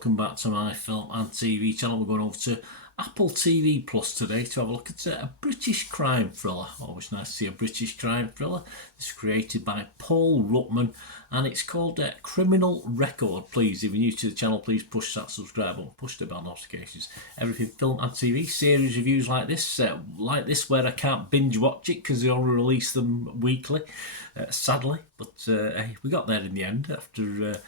welcome back to my film and TV channel. We're going over to Apple TV Plus today to have a look at a British crime thriller. Always nice to see a British crime thriller. It's created by Paul Ruttman and it's called Criminal Record. Please, if you're new to the channel, please push that subscribe button, push the bell notifications. Everything film and TV, series reviews like this where I can't binge watch it because they only release them weekly, sadly. But hey, we got there in the end after...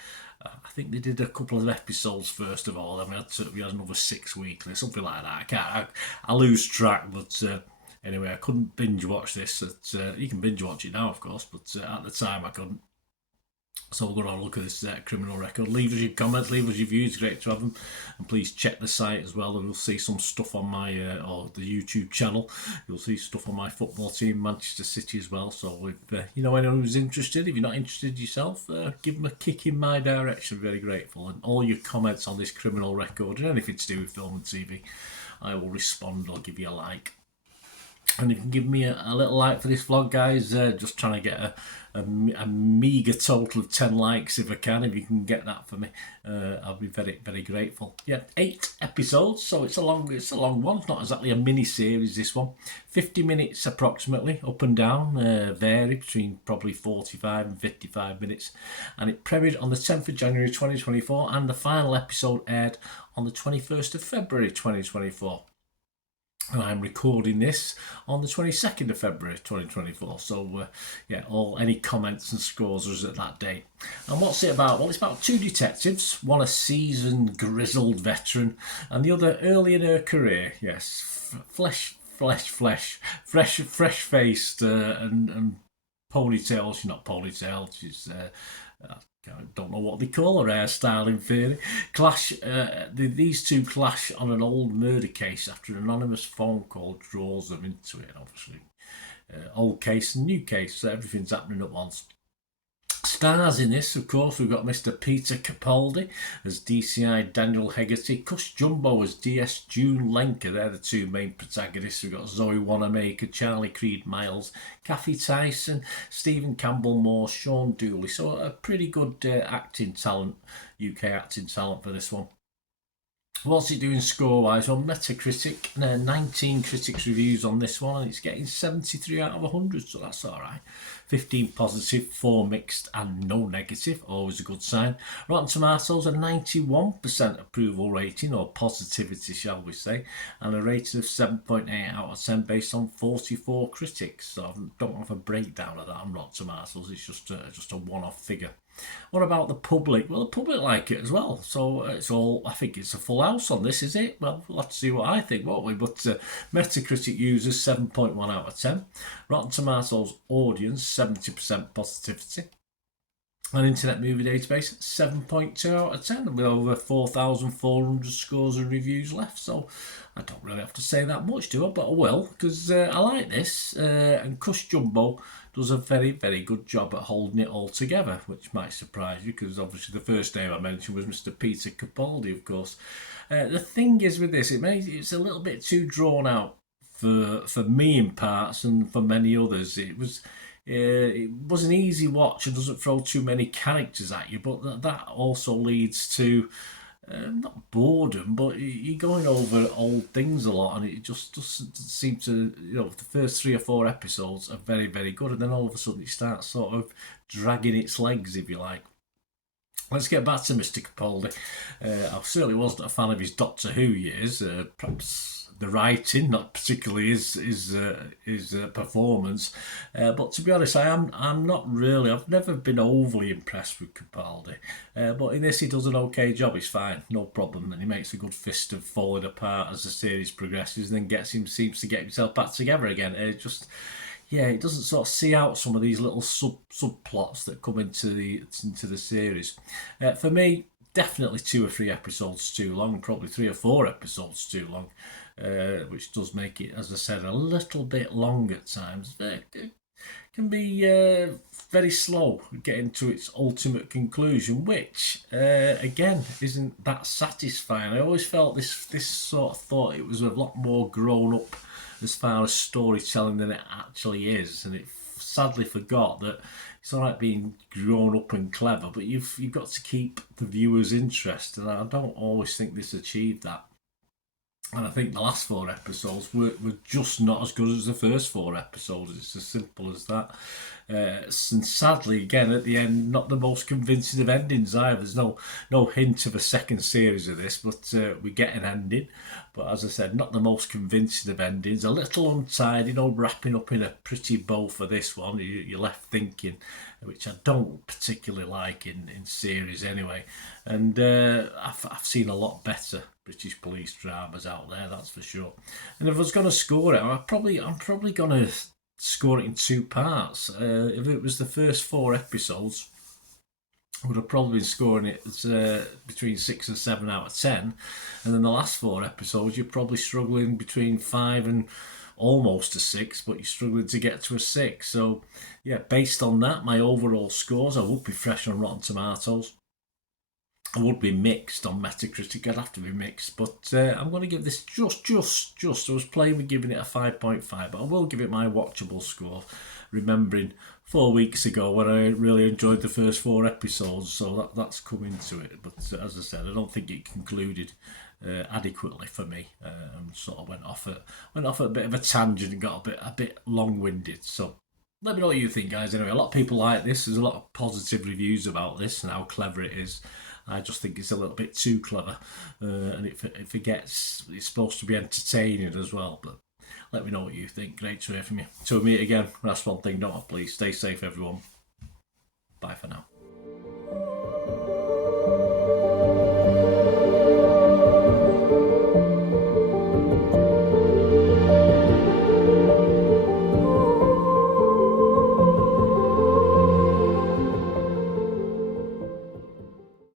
I think they did a couple of episodes first of all, then we had another 6 weekly, something like that. I lose track, but anyway, I couldn't binge watch this. You can binge watch it now, of course, but at the time I couldn't. So we're going to have a look at this Criminal Record. Leave us your comments, leave us your views, great to have them. And please check the site as well, and you'll see some stuff on my, or the YouTube channel. You'll see stuff on my football team, Manchester City as well. So if you know anyone who's interested, if you're not interested yourself, give them a kick in my direction, very grateful. And all your comments on this Criminal Record, and anything to do with film and TV, I will respond, I'll give you a like. And you can give me a little like for this vlog, guys. Just trying to get a meagre total of 10 likes if I can. If you can get that for me, I'll be very, very grateful. Yeah, 8 episodes, so it's a long one. It's not exactly a mini series, this one. 50 minutes approximately, up and down, vary between probably 45 and 55 minutes. And it premiered on the 10th of January 2024, and the final episode aired on the 21st of February 2024. And I'm recording this on the 22nd of February 2024. So, yeah, any comments and scores are at that date. And what's it about? Well, it's about 2 detectives, one a seasoned, grizzled veteran, and the other early in her career. Yes, fresh-faced and ponytail. She's not ponytail. She's... I don't know what they call her hairstyle in theory. These two clash on an old murder case after an anonymous phone call draws them into it, obviously. Old case and new case, so everything's happening at once. Stars in this, of course, we've got Mr. Peter Capaldi as DCI Daniel Hegarty, Cuss Jumbo as DS June Lenker. They're the 2 main protagonists. We've got Zoe Wanamaker, Charlie Creed Miles, Kathy Tyson, Stephen Campbell Moore, Sean Dooley. So a pretty good acting talent, UK acting talent for this one. What's it doing score-wise? On Metacritic, 19 critics reviews on this one, and it's getting 73 out of 100, so that's alright. 15 positive, 4 mixed, and no negative, always a good sign. Rotten Tomatoes, a 91% approval rating, or positivity, shall we say, and a rating of 7.8 out of 10 based on 44 critics. So I don't have a breakdown of that on Rotten Tomatoes, it's just a one-off figure. What about the public? Well, the public like it as well. So I think it's a full house on this, is it? Well, we'll have to see what I think, won't we? But Metacritic users, 7.1 out of 10. Rotten Tomatoes audience, 70% positivity. An Internet Movie Database, 7.2 out of 10, with over 4,400 scores and reviews left. So I don't really have to say that much, do I? But I will, because I like this. And Cuss Jumbo does a very, very good job at holding it all together, which might surprise you, because obviously the first name I mentioned was Mr. Peter Capaldi, of course. The thing is with this, it's a little bit too drawn out for me in parts and for many others. It was an easy watch and doesn't throw too many characters at you, but that also leads to not boredom, but you're going over old things a lot, and it just doesn't seem to, the first 3 or 4 episodes are very, very good, and then all of a sudden it starts sort of dragging its legs, if you like. Let's get back to Mr. Capaldi. I certainly wasn't a fan of his Doctor Who years, perhaps the writing, not particularly his performance, but to be honest, I'm not really. I've never been overly impressed with Capaldi, but in this he does an okay job. He's fine, no problem, and he makes a good fist of falling apart as the series progresses, and then seems to get himself back together again. It doesn't sort of see out some of these little subplots that come into the series. For me, definitely 2 or 3 episodes too long, probably 3 or 4 episodes too long, which does make it, as I said, a little bit long at times. It can be very slow getting to its ultimate conclusion, which again isn't that satisfying. I always felt this sort of thought it was a lot more grown up as far as storytelling than it actually is, and it sadly forgot that it's all right being grown up and clever, but you've got to keep the viewers' interest, and I don't always think this achieved that. And I think the last 4 episodes were just not as good as the first 4 episodes. It's as simple as that. And sadly, again, at the end, not the most convincing of endings either. There's no hint of a second series of this, but we get an ending. But as I said, not the most convincing of endings. A little untidy, wrapping up in a pretty bow for this one. You're left thinking, which I don't particularly like in series anyway. And I've seen a lot better British police dramas out there, that's for sure. And if I was going to score it, I'm probably going to score it in 2 parts. If it was the first 4 episodes, I would have probably been scoring it as, between 6 and 7 out of 10. And then the last 4 episodes, you're probably struggling between 5 and almost a 6, but you're struggling to get to a 6. So, yeah, based on that, my overall scores, I would be fresh on Rotten Tomatoes. I would be mixed on Metacritic. I'd have to be mixed, but I'm going to give this just. I was playing with giving it a 5.5, but I will give it my watchable score. Remembering 4 weeks ago when I really enjoyed the first 4 episodes, so that's come into it. But as I said, I don't think it concluded adequately for me. Sort of went off a bit of a tangent and got a bit long-winded. So let me know what you think, guys. Anyway, a lot of people like this. There's a lot of positive reviews about this and how clever it is. I just think it's a little bit too clever, and it forgets it's supposed to be entertaining as well. But let me know what you think. Great to hear from you. Till we meet again. Last one thing, don't please stay safe, everyone. Bye for now.